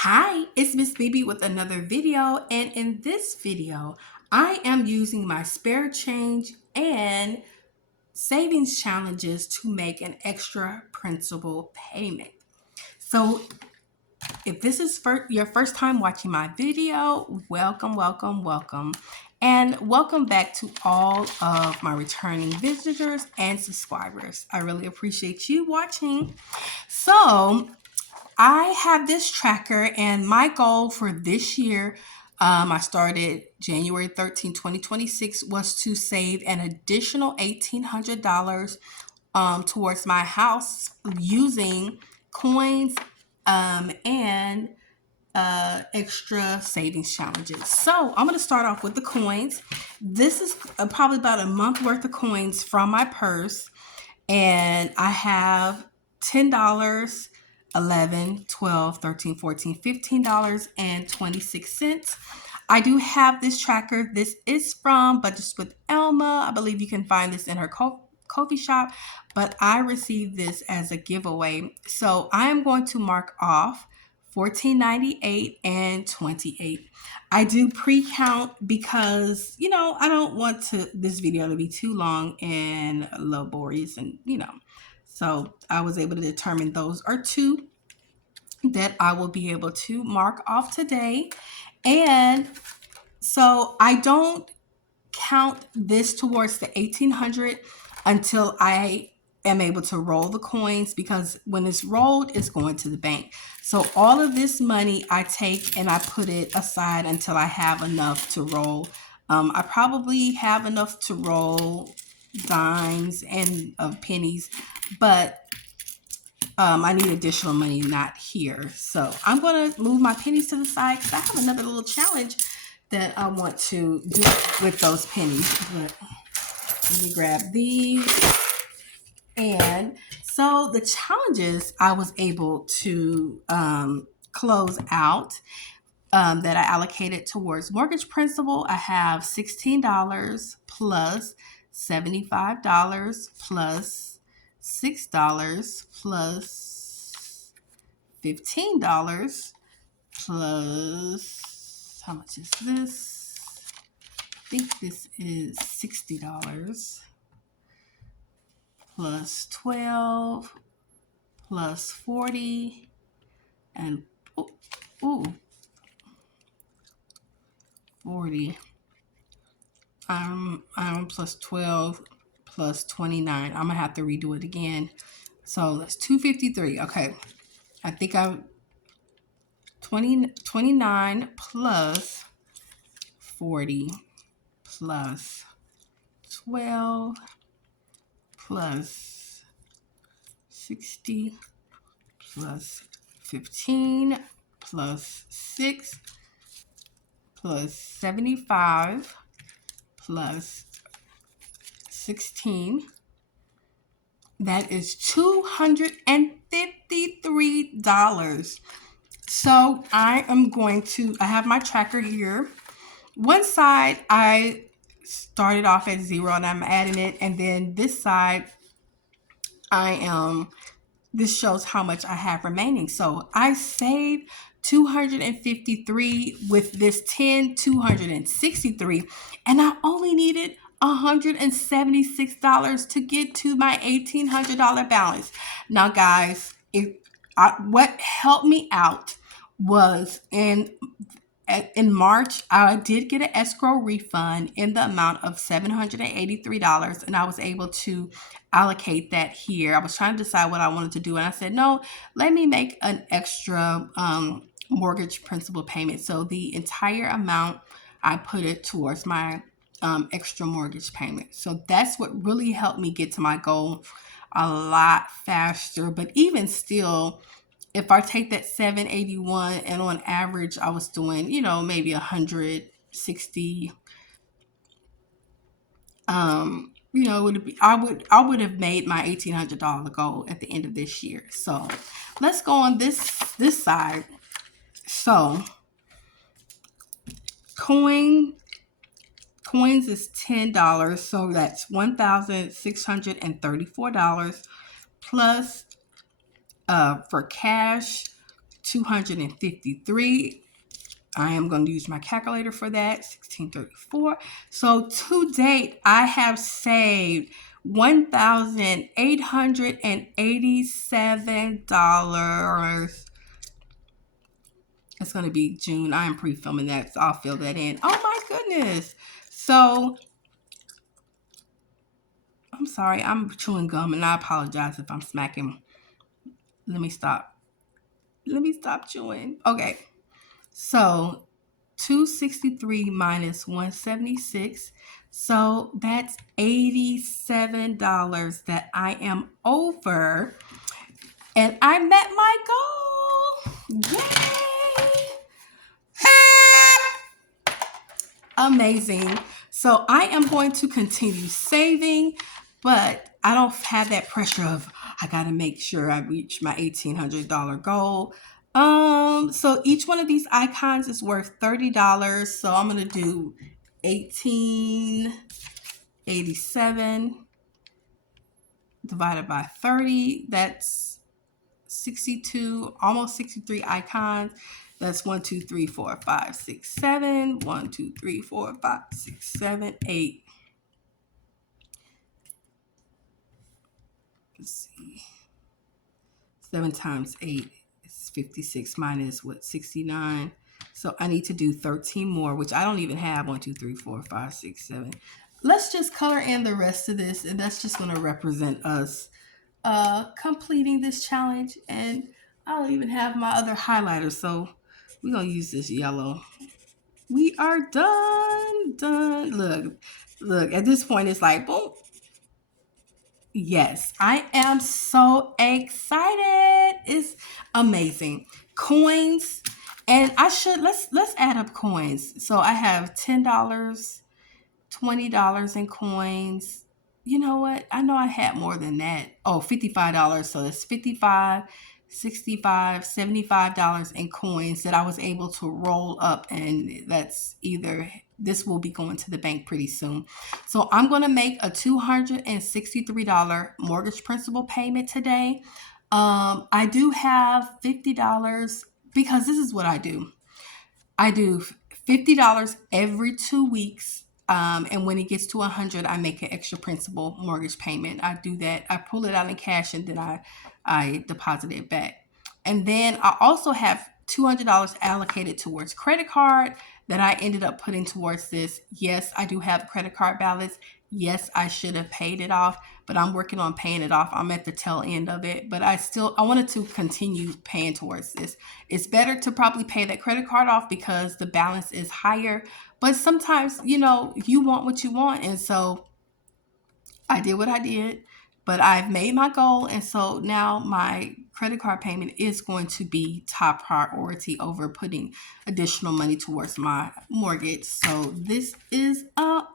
Hi, it's Miss BB with another video, and in this video, I am using my spare change and savings challenges to make an extra principal payment. So, if this is your first time watching my video, welcome, welcome, welcome. And welcome back to all of my returning visitors and subscribers. I really appreciate you watching. So, I have this tracker, and my goal for this year, I started January 13, 2026, was to save an additional $1,800 towards my house using coins and extra savings challenges. So I'm going to start off with the coins. This is probably about a month worth of coins from my purse, and I have $10, 11, 12, 13, 14, $15 and 26 cents. I do have this tracker. This is from Budgets with Elma. I believe you can find this in her coffee shop, but I received this as a giveaway. So I am going to mark off 14.98 and 28. I do pre-count because, I don't want this video to be too long and laborious and, So I was able to determine those are two that I will be able to mark off today. And so I don't count this towards the 1800 until I am able to roll the coins, because when it's rolled, it's going to the bank. So all of this money I take and I put it aside until I have enough to roll. I probably have enough to roll dimes and pennies, but I need additional money not here. So I'm going to move my pennies to the side because I have another little challenge that I want to do with those pennies. But let me grab these. And so the challenges I was able to close out that I allocated towards mortgage principal, I have $16 plus $75 plus $6 plus $15 plus, how much is this? I think this is $60 plus 12 plus 40 and ooh 40 plus 12 plus 29. I'm gonna have to redo it again. So that's 253. Okay, I think I'm 29 plus 40 plus 12 plus 60 plus 15 plus 6 plus 75 plus 16. That is $253. So I have my tracker here. One side I started off at 0 and I'm adding it, and then this side this shows how much I have remaining. So I saved 253 with this 263, and I only needed $176 to get to my $1,800 balance. Now, guys, what helped me out was in March, I did get an escrow refund in the amount of $783, and I was able to allocate that here. I was trying to decide what I wanted to do, and I said, no, let me make an extra mortgage principal payment. So the entire amount, I put it towards my extra mortgage payment. So that's what really helped me get to my goal a lot faster. But even still, if I take that 781 and on average I was doing, maybe 160, I would have made my $1,800 goal at the end of this year. So let's go on this side. So coins is $10, so that's $1,634 plus for cash 253. I am going to use my calculator for that, 1634. So to date, I have saved $1,887. It's going to be June. I am pre-filming that, so I'll fill that in. Oh my goodness. So I'm sorry, I'm chewing gum, and I apologize if I'm smacking. Let me stop chewing. Okay. So 263 minus 176. So that's $87 that I am over. And I met my goal. Yay! Amazing. So I am going to continue saving, but I don't have that pressure of I gotta make sure I reach my $1,800 goal. So each one of these icons is worth $30. So I'm gonna do 1887 divided by 30. That's 62, almost 63 icons. That's 1, 2, 3, 4, 5, 6, 7. 1, 2, 3, 4, 5, 6, 7, 8. Let's see. 7 times 8 is 56 minus what, 69. So I need to do 13 more, which I don't even have. 1, 2, 3, 4, 5, 6, 7. Let's just color in the rest of this, and that's just going to represent us completing this challenge. And I don't even have my other highlighter, so we're going to use this yellow. We are done. Look, at this point, it's like, boom. Yes, I am so excited. It's amazing. Coins, and let's add up coins. So I have $10, $20 in coins. You know what? I know I had more than that. Oh, $55. So it's 55, 65, $75 in coins that I was able to roll up, and that's either this will be going to the bank pretty soon. So I'm going to make a $263 mortgage principal payment today. I do have $50 because this is what I do. I do $50 every 2 weeks. And when it gets to 100, I make an extra principal mortgage payment. I do that. I pull it out in cash, and then I deposit it back. And then I also have $200 allocated towards credit card that I ended up putting towards this. Yes, I do have credit card balance. Yes, I should have paid it off, but I'm working on paying it off. I'm at the tail end of it, but I wanted to continue paying towards this. It's better to probably pay that credit card off because the balance is higher, but sometimes, you want what you want. And so I did what I did, but I've made my goal. And so now my credit card payment is going to be top priority over putting additional money towards my mortgage. So this is amazing.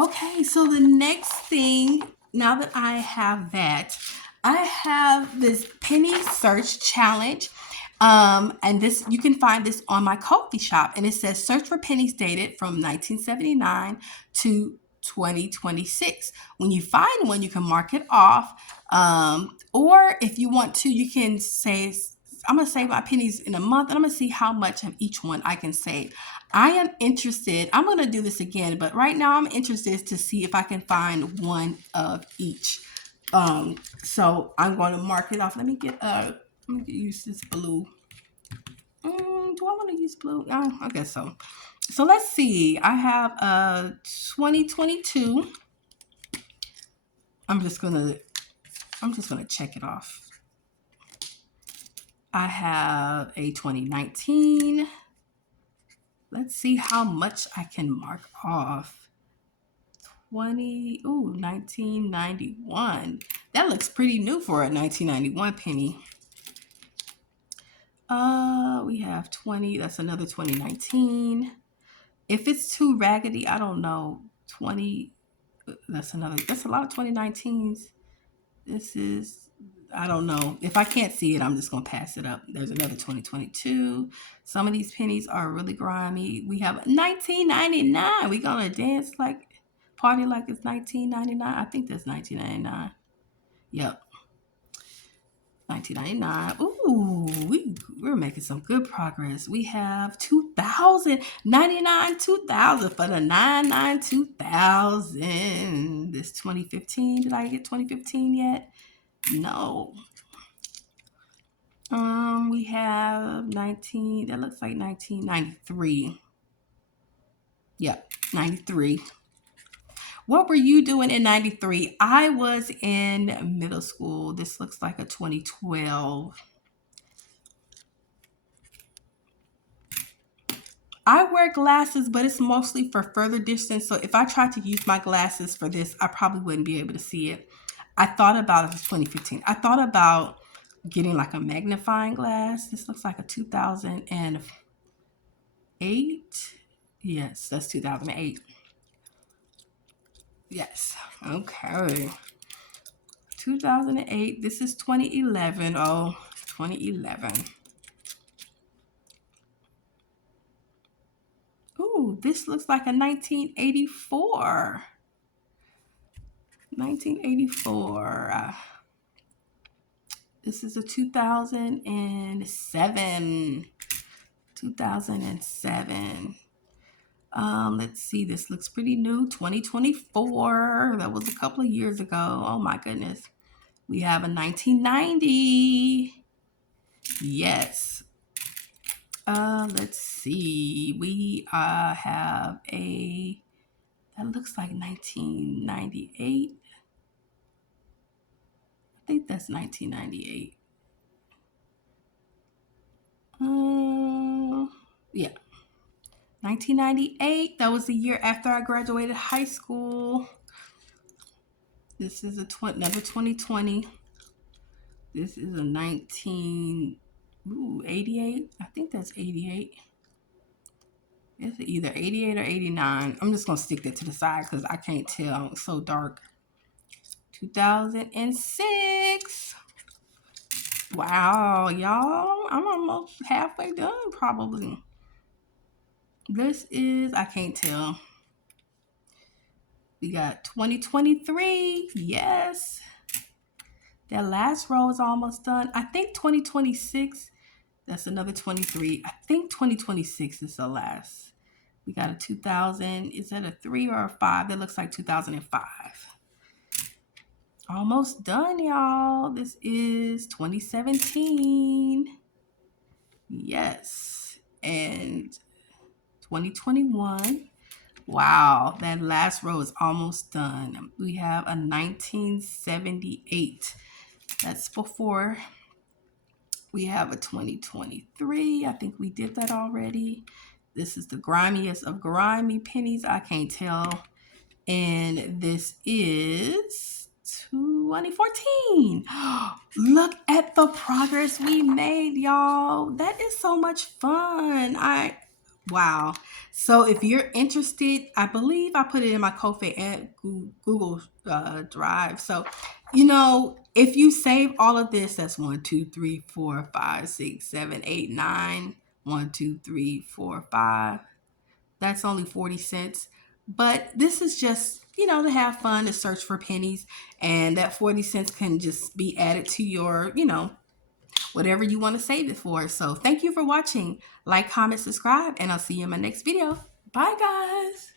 Okay, so the next thing, now that I have that, I have this penny search challenge. And this, you can find this on my Ko-fi shop, and it says search for pennies dated from 1979 to 2026. When you find one, you can mark it off. Or if you want to, you can say, I'm going to save my pennies in a month, and I'm going to see how much of each one I can save. I am interested. I'm going to do this again, but right now I'm interested to see if I can find one of each. So I'm going to mark it off. Let me use this blue. Do I want to use blue? I guess so. So let's see. I have 2022. I'm just gonna check it off. I have a 2019. Let's see how much I can mark off. 1991. That looks pretty new for a 1991 penny. We have 20. That's another 2019. If it's too raggedy, I don't know. 20. That's a lot of 2019s. This is, I don't know. If I can't see it, I'm just going to pass it up. There's another 2022. Some of these pennies are really grimy. We have 1999. We're going to party like it's 1999. I think that's 1999. Yep. $19.99. Ooh, we're making some good progress. We have 2000 $99 2000 for the 99 2000. This 2015. Did I get 2015 yet? No. We have 19. That looks like 1993. Yep, 93. What were you doing in 93? I was in middle school. This looks like a 2012. I wear glasses, but it's mostly for further distance. So if I tried to use my glasses for this, I probably wouldn't be able to see it. I thought about it. It's 2015. I thought about getting like a magnifying glass. This looks like a 2008. Yes, that's 2008. Yes. Okay. 2008. This is 2011. Oh, 2011. Ooh, this looks like a 1984. 1984. This is a 2007. 2007. Let's see. This looks pretty new. 2024. That was a couple of years ago. Oh my goodness. We have a 1990. Yes. Let's see. We have a, that looks like 1998. I think that's 1998. Yeah. 1998. That was the year after I graduated high school. This is another 2020. This is a 1988. I think that's 88. It's either 88 or 89. I'm just going to stick that to the side because I can't tell. It's so dark. 2006. Wow, y'all. I'm almost halfway done, probably. This is, I can't tell. We got 2023. Yes. That last row is almost done. I think 2026. That's another 23. I think 2026 is the last. We got a 2000. Is that a 3 or a 5? That looks like 2005. Almost done, y'all. This is 2017. Yes. And 2021. Wow, that last row is almost done. We have a 1978. That's before. We have a 2023. I think we did that already. This is the grimiest of grimy pennies. I can't tell. And this is 2014. Look at the progress we made, y'all. That is so much fun. Wow. So if you're interested, I believe I put it in my Ko-fi and Google Drive. So, if you save all of this, that's 1, 2, 3, 4, 5, 6, 7, 8, 9. 1, 2, 3, 4, 5. That's only 40 cents. But this is just, to have fun, to search for pennies. And that 40 cents can just be added to your, whatever you want to save it for. So thank you for watching. Like, comment, subscribe, and I'll see you in my next video. Bye, guys.